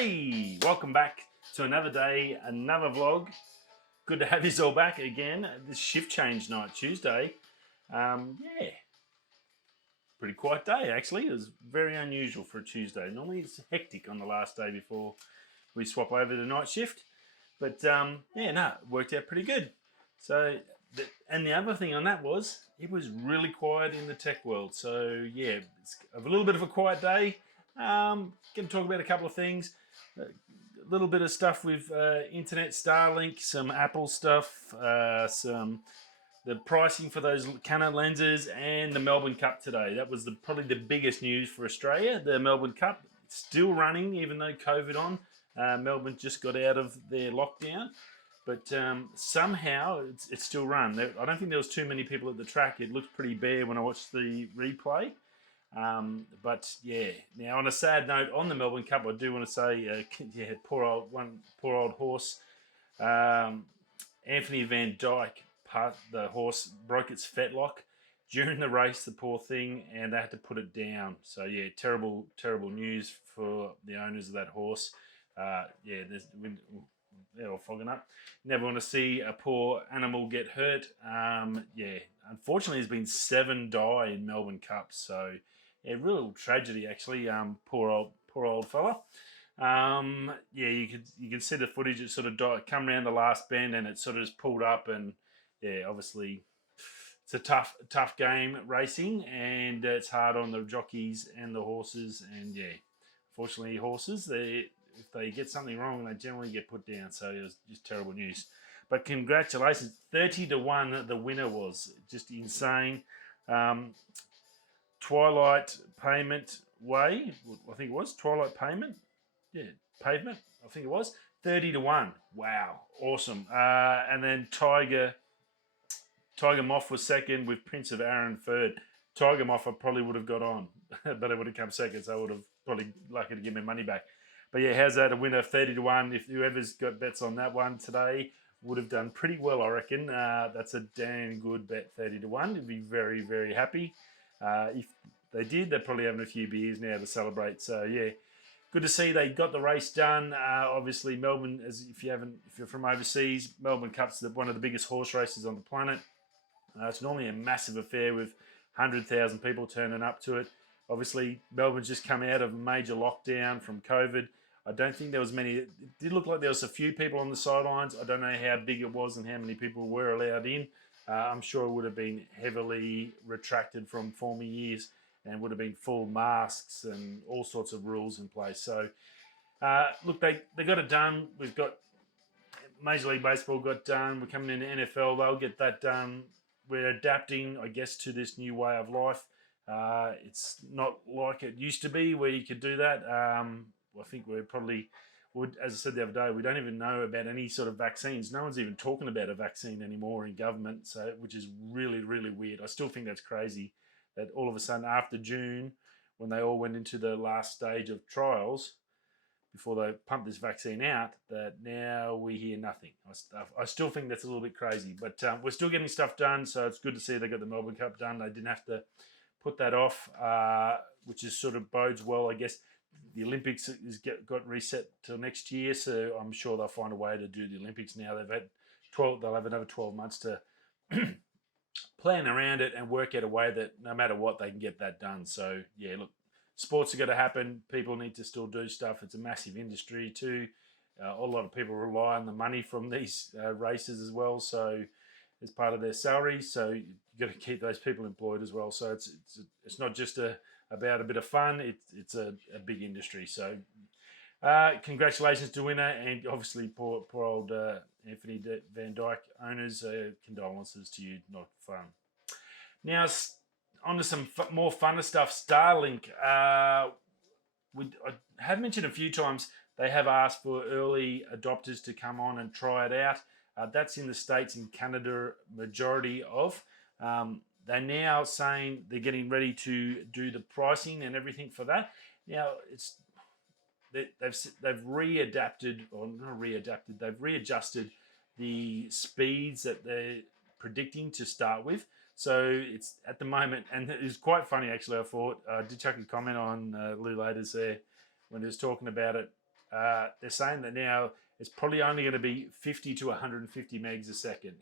Hey, welcome back to another day, another vlog. Good to have you all back again. This shift change night, Tuesday. Yeah, pretty quiet day actually. It was very unusual for a Tuesday. Normally it's hectic on the last day before we swap over to night shift. But yeah, no, it worked out pretty good. So, and the other thing on that was, it was really quiet in the tech world. So yeah, it's a little bit of a quiet day. Going to talk about a couple of things. A little bit of stuff with internet, Starlink, some Apple stuff, the pricing for those Canon lenses, and the Melbourne Cup today. That was probably the biggest news for Australia. The Melbourne Cup still running, even though COVID on. Melbourne just got out of their lockdown, but somehow it's still run. I don't think there was too many people at the track. It looked pretty bare when I watched the replay. But yeah, now on a sad note on the Melbourne Cup, I do want to say, yeah, poor old horse, Anthony Van Dyke. The horse broke its fetlock during the race, the poor thing, and they had to put it down. So yeah, terrible news for the owners of that horse. Yeah, they're all fogging up. Never want to see a poor animal get hurt. Yeah, unfortunately, there's been 7 die in Melbourne Cup, so yeah, real tragedy actually. Poor old fella. Yeah, you can see the footage. It sort of come around the last bend, and it sort of just pulled up, and yeah, obviously it's a tough game racing, and it's hard on the jockeys and the horses. And yeah, unfortunately, horses, if they get something wrong, they generally get put down. So it was just terrible news. But congratulations, 30-1 the winner was. Just insane. Twilight Payment Way, I think it was. Twilight Payment? Yeah, Pavement, I think it was. 30-1. Wow, awesome. And then Tiger Moth was second with Prince of Aaron third. Tiger Moth I probably would have got on, but it would have come second, so I would have probably lucky to get my money back. But yeah, how's that? A winner 30-1. If whoever's got bets on that one today would have done pretty well, I reckon. That's a damn good bet, 30-1. You'd be very, very happy. If they did, they're probably having a few beers now to celebrate. So yeah, good to see they got the race done. Obviously, Melbourne, if you're from overseas, Melbourne Cup's one of the biggest horse races on the planet. It's normally a massive affair with 100,000 people turning up to it. Obviously, Melbourne's just come out of a major lockdown from COVID. I don't think there was many. It did look like there was a few people on the sidelines. I don't know how big it was and how many people were allowed in. I'm sure it would have been heavily retracted from former years and would have been full masks and all sorts of rules in place. So, look, they got it done. We've got Major League Baseball got done. We're coming into NFL. They'll get that done. We're adapting, I guess, to this new way of life. It's not like it used to be where you could do that. I think we're probably would, as I said the other day, we don't even know about any sort of vaccines. No one's even talking about a vaccine anymore in government, so which is really, really weird. I still think that's crazy that all of a sudden after June, when they all went into the last stage of trials, before they pumped this vaccine out, that now we hear nothing. I still think that's a little bit crazy, but we're still getting stuff done, so it's good to see they got the Melbourne Cup done. They didn't have to put that off, which is sort of bodes well, I guess. The Olympics got reset till next year, so I'm sure they'll find a way to do the Olympics now. They'll have another 12 months to plan around it and work out a way that no matter what, they can get that done. So yeah, look, sports are going to happen. People need to still do stuff. It's a massive industry too. A lot of people rely on the money from these races as well, so as part of their salaries. So you've got to keep those people employed as well. So it's not just about a bit of fun. It's a big industry. So congratulations to winner, and obviously poor old Anthony Van Dyke owners. Condolences to you. Not fun. Now on to some more funner stuff. Starlink. I have mentioned a few times they have asked for early adopters to come on and try it out. That's in the States and Canada, majority of. They're now saying they're getting ready to do the pricing and everything for that. Now they've readapted, or not readapted. They've readjusted the speeds that they're predicting to start with. So it's at the moment, and it was quite funny actually. I thought I did chuck a comment on Lou Laters there when he was talking about it. they're saying that now it's probably only going to be 50 to 150 megs a second.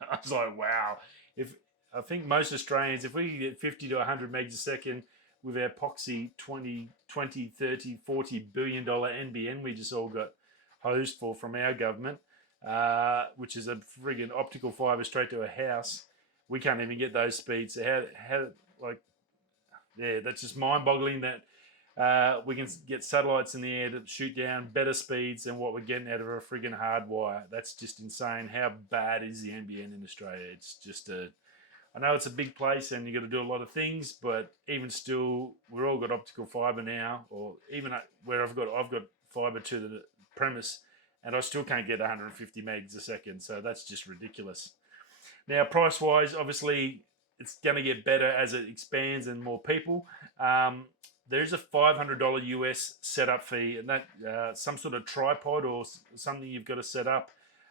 I was like, wow. If I think most Australians, if we get 50 to 100 megs a second with our poxy 20, 30, $40 billion NBN we just all got hosed for from our government, which is a friggin' optical fibre straight to a house, we can't even get those speeds. So that's just mind-boggling that we can get satellites in the air to shoot down better speeds than what we're getting out of a friggin' hard wire. That's just insane. How bad is the NBN in Australia? It's just I know it's a big place and you've got to do a lot of things, but even still, we've all got optical fibre now, or even where I've got fibre to the premise, and I still can't get 150 megs a second. So that's just ridiculous. Now, price-wise, obviously, it's going to get better as it expands and more people. There's a $500 US setup fee, and that some sort of tripod or something you've got to set up.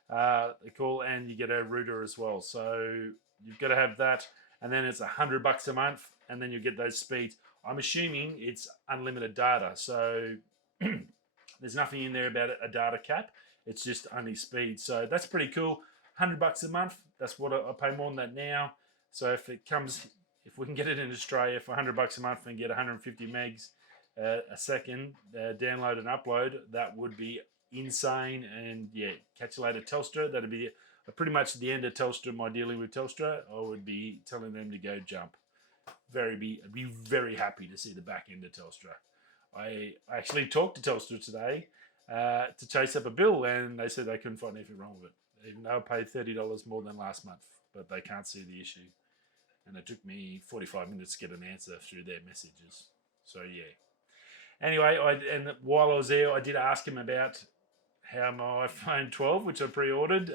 They call, and you get a router as well. So you've got to have that, and then it's $100 a month, and then you get those speeds. I'm assuming it's unlimited data, so there's nothing in there about a data cap. It's just only speed. So that's pretty cool. $100 a month. That's what I pay more than that now. So if we can get it in Australia for $100 a month and get 150 megs a second, download and upload, that would be insane. And yeah, catch you later, Telstra. That'd be pretty much the end of Telstra. My dealing with Telstra, I would be telling them to go jump. I'd be very happy to see the back end of Telstra. I actually talked to Telstra today to chase up a bill, and they said they couldn't find anything wrong with it, even though I paid $30 more than last month, but they can't see the issue. And it took me 45 minutes to get an answer through their messages. So yeah. Anyway, while I was there, I did ask him about how my iPhone 12, which I pre-ordered,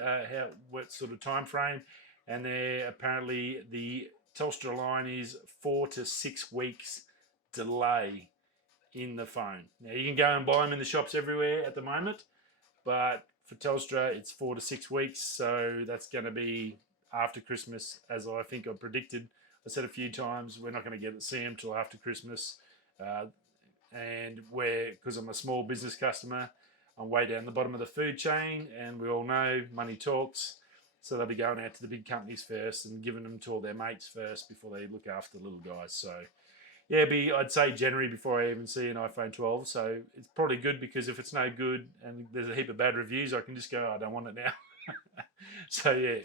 what sort of time frame, and apparently the Telstra line is 4 to 6 weeks delay in the phone. Now you can go and buy them in the shops everywhere at the moment, but for Telstra it's 4 to 6 weeks, so that's going to be after Christmas, as I think I predicted. I said a few times we're not going to see them till after Christmas, and because I'm a small business customer, I'm way down the bottom of the food chain, and we all know money talks. So they'll be going out to the big companies first and giving them to all their mates first before they look after the little guys. So yeah, I'd say January before I even see an iPhone 12. So it's probably good, because if it's no good and there's a heap of bad reviews, I can just go, I don't want it now. So yeah,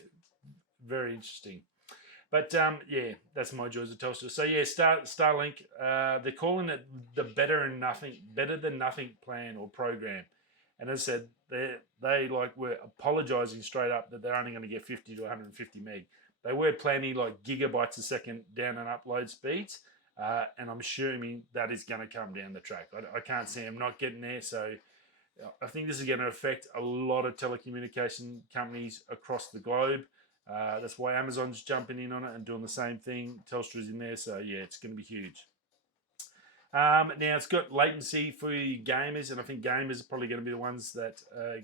very interesting. But yeah, that's my joys of Telstra. So yeah, Starlink, they're calling it the better than nothing plan or program. And as I said, they were apologising straight up that they're only going to get 50 to 150 meg. They were planning gigabytes a second down and upload speeds, and I'm assuming that is going to come down the track. I can't see them not getting there. So I think this is going to affect a lot of telecommunication companies across the globe. That's why Amazon's jumping in on it and doing the same thing. Telstra's in there, so yeah, it's going to be huge. Now it's got latency for you gamers, and I think gamers are probably going to be the ones that are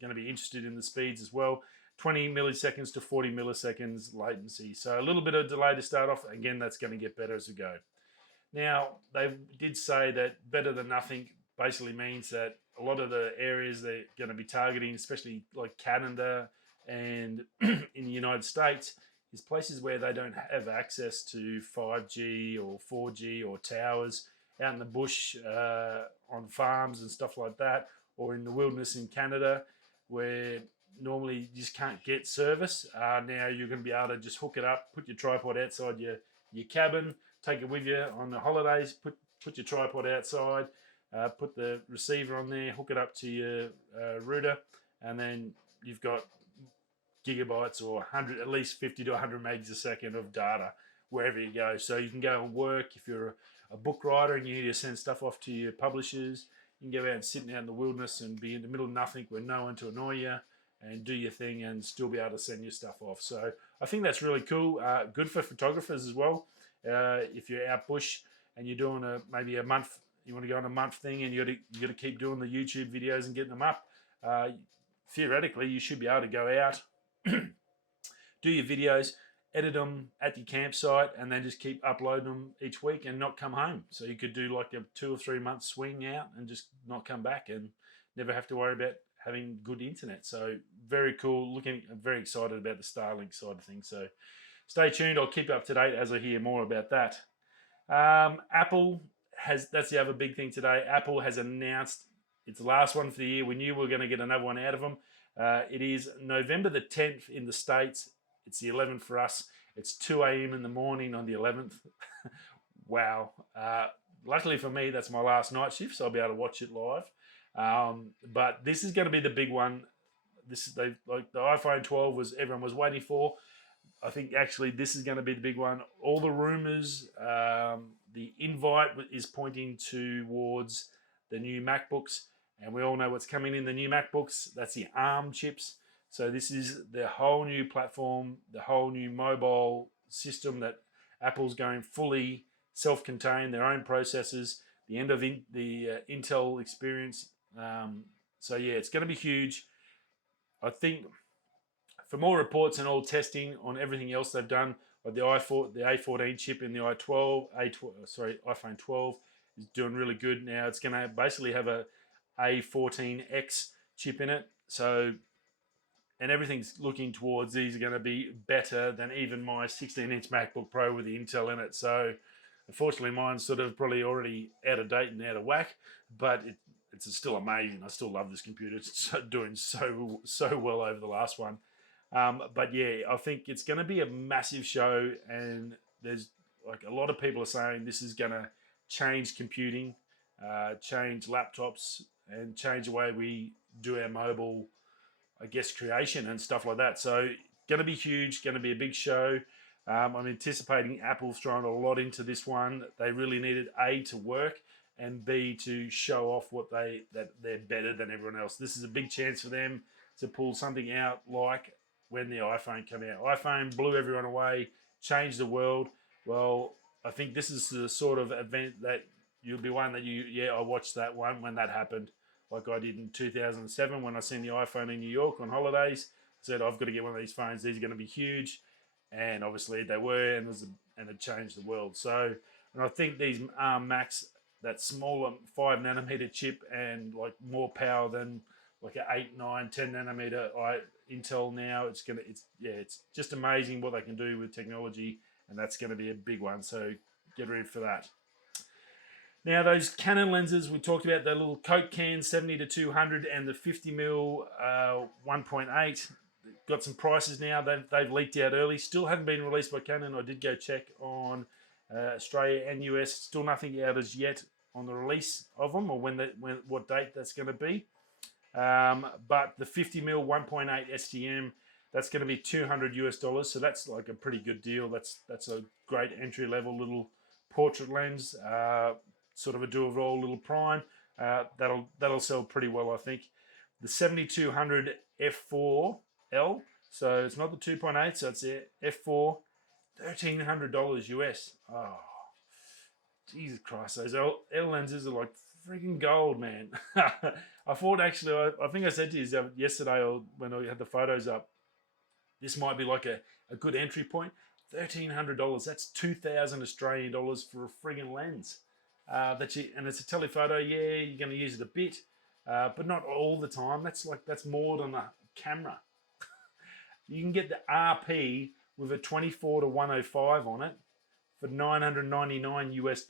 going to be interested in the speeds as well. 20 milliseconds to 40 milliseconds latency. So a little bit of delay to start off. Again, that's going to get better as we go. Now, they did say that better than nothing basically means that a lot of the areas they're going to be targeting, especially like Canada and in the United States, is places where they don't have access to 5G or 4G or towers, out in the bush, on farms and stuff like that, or in the wilderness in Canada, where normally you just can't get service. Now you're going to be able to just hook it up, put your tripod outside your cabin, take it with you on the holidays, put your tripod outside, put the receiver on there, hook it up to your router, and then you've got gigabytes or at least 50 to 100 megs a second of data wherever you go. So you can go and work. If you're a book writer and you need to send stuff off to your publishers, you can go out and sit out in the wilderness and be in the middle of nothing with no one to annoy you, and do your thing and still be able to send your stuff off. So I think that's really cool. Good for photographers as well. If you're out bush and you're doing maybe a month, you want to go on a month thing, and you got to keep doing the YouTube videos and getting them up. Theoretically, you should be able to go out, do your videos, edit them at your campsite, and then just keep uploading them each week and not come home. So you could do like a 2 or 3 month swing out and just not come back, and never have to worry about having good internet. So very cool. I'm very excited about the Starlink side of things. So stay tuned. I'll keep you up to date as I hear more about that. Apple that's the other big thing today. Apple has announced it's the last one for the year. We knew we were going to get another one out of them. It is November the 10th in the States. It's the 11th for us. It's 2 a.m. in the morning on the 11th. Wow. Luckily for me, that's my last night shift, so I'll be able to watch it live. But this is going to be the big one. Like the iPhone 12 everyone was waiting for. I think actually this is going to be the big one. All the rumors, the invite is pointing towards the new MacBooks, and we all know what's coming in the new MacBooks. That's the ARM chips. So this is the whole new platform, the whole new mobile system that Apple's going fully self-contained, their own processors, the end of the Intel experience. So yeah, it's going to be huge. I think for more reports and all testing on everything else they've done, like the A14 chip in the iPhone 12 is doing really good now. It's going to basically have a A14X chip in it. So, and everything's looking towards these are going to be better than even my 16-inch MacBook Pro with the Intel in it. So, unfortunately, mine's sort of probably already out of date and out of whack, but it's still amazing. I still love this computer. It's doing so well over the last one. But yeah, I think it's going to be a massive show, and there's like a lot of people are saying this is going to change computing, change laptops, and change the way we do our mobile, I guess, creation and stuff like that. So going to be huge, going to be a big show. I'm anticipating Apple's throwing a lot into this one. They really needed A, to work, and B, to show off that they're better than everyone else. This is a big chance for them to pull something out like when the iPhone came out. iPhone blew everyone away, changed the world. Well, I think this is the sort of event that you'll be one that I watched that one when that happened, like I did in 2007 when I seen the iPhone in New York on holidays. I said, I've got to get one of these phones. These are going to be huge. And obviously they were, and it changed the world. So, and I think these ARM Macs, that smaller 5 nanometer chip and like more power than like an 8, 9, 10 nanometer Intel now, it's just amazing what they can do with technology, and that's going to be a big one. So get ready for that. Now those Canon lenses we talked about, the little Coke can 70 to 200 and the 50mm 1.8. Got some prices now. They've leaked out early. Still haven't been released by Canon. I did go check on Australia and US. Still nothing out as yet on the release of them or what date that's going to be. But the 50mm 1.8 STM, that's going to be $200 US. So that's like a pretty good deal. That's a great entry level little portrait lens. Sort of a do of it all little prime. That'll sell pretty well, I think. The 7200 f4L, so it's not the 2.8, so it's the f4, $1,300 US. Oh, Jesus Christ, those L lenses are like freaking gold, man. I thought actually, I think I said to you yesterday or when I had the photos up, this might be like a good entry point. $1,300, that's 2,000 Australian dollars for a friggin' lens. And it's a telephoto, yeah, you're going to use it a bit, but not all the time. That's more than a camera. You can get the RP with a 24 to 105 on it for $999 US,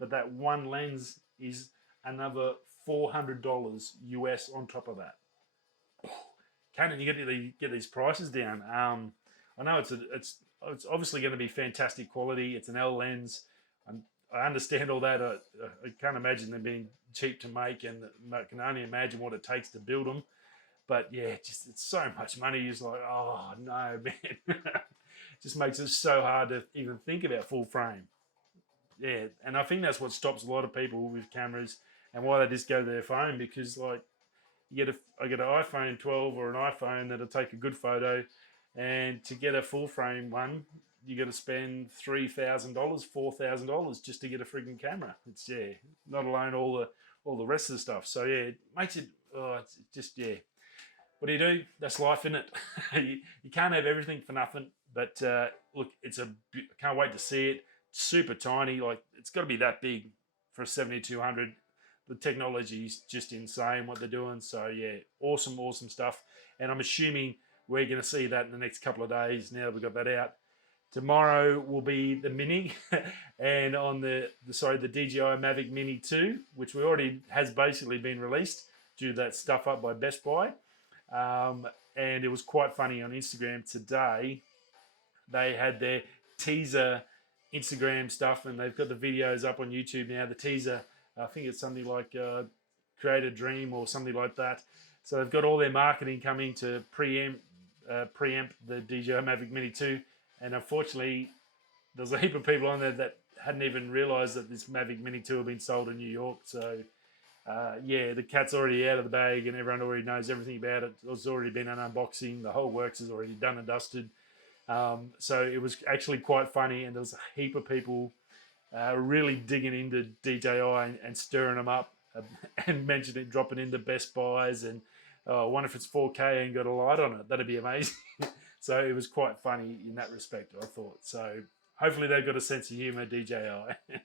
but that one lens is another $400 US on top of that. Canon, you get these prices down. I know it's obviously going to be fantastic quality. It's an L lens. I understand all that. I can't imagine them being cheap to make, and I can only imagine what it takes to build them. But yeah, it's so much money. You're just like, oh no, man. It just makes it so hard to even think about full frame. Yeah, and I think that's what stops a lot of people with cameras and why they just go to their phone, because like I get an iPhone 12 or an iPhone that'll take a good photo, and to get a full frame one, you got to spend $3,000, $4,000 just to get a freaking camera. It's not alone all the rest of the stuff. So yeah, it makes it. It's just What do? That's life, isn't it? you can't have everything for nothing. But look, I can't wait to see it. It's super tiny. Like it's got to be that big for a 7200. the technology is just insane what they're doing. So yeah, awesome stuff. And I'm assuming we're going to see that in the next couple of days. Now that we've got that out. Tomorrow will be the Mini, and on the DJI Mavic Mini 2, which has basically been released due to that stuff up by Best Buy. And it was quite funny on Instagram today. They had their teaser Instagram stuff, and they've got the videos up on YouTube now. The teaser, I think it's something like Create a Dream or something like that. So they've got all their marketing coming to preempt the DJI Mavic Mini 2. And unfortunately, there's a heap of people on there that hadn't even realised that this Mavic Mini 2 had been sold in New York. So, yeah, the cat's already out of the bag and everyone already knows everything about it. There's already been an unboxing. The whole works is already done and dusted. So it was actually quite funny, and there was a heap of people really digging into DJI and stirring them up and mentioning dropping into Best Buys. And I wonder if it's 4K and got a light on it. That'd be amazing. So it was quite funny in that respect, I thought. So hopefully they've got a sense of humour, DJI.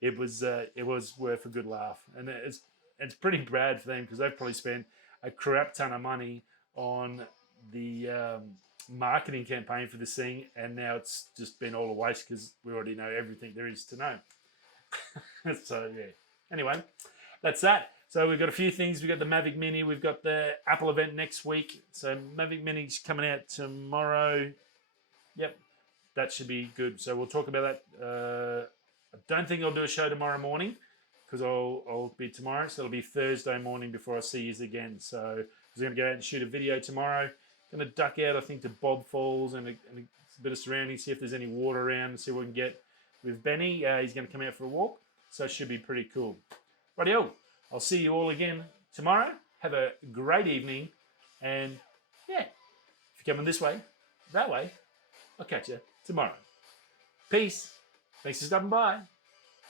It was worth a good laugh, and it's pretty bad for them because they've probably spent a crap ton of money on the marketing campaign for this thing, and now it's just been all a waste because we already know everything there is to know. So yeah. Anyway, that's that. So we've got a few things. We've got the Mavic Mini. We've got the Apple event next week. So Mavic Mini's coming out tomorrow. Yep, that should be good. So we'll talk about that. I don't think I'll do a show tomorrow morning because I'll be tomorrow. So it'll be Thursday morning before I see you again. So I was going to go out and shoot a video tomorrow. Going to duck out, I think, to Bob Falls and a bit of surrounding, see if there's any water around and see what we can get with Benny. He's going to come out for a walk. So it should be pretty cool. Rightio. I'll see you all again tomorrow. Have a great evening. And yeah, if you're coming this way, that way, I'll catch you tomorrow. Peace. Thanks for stopping by.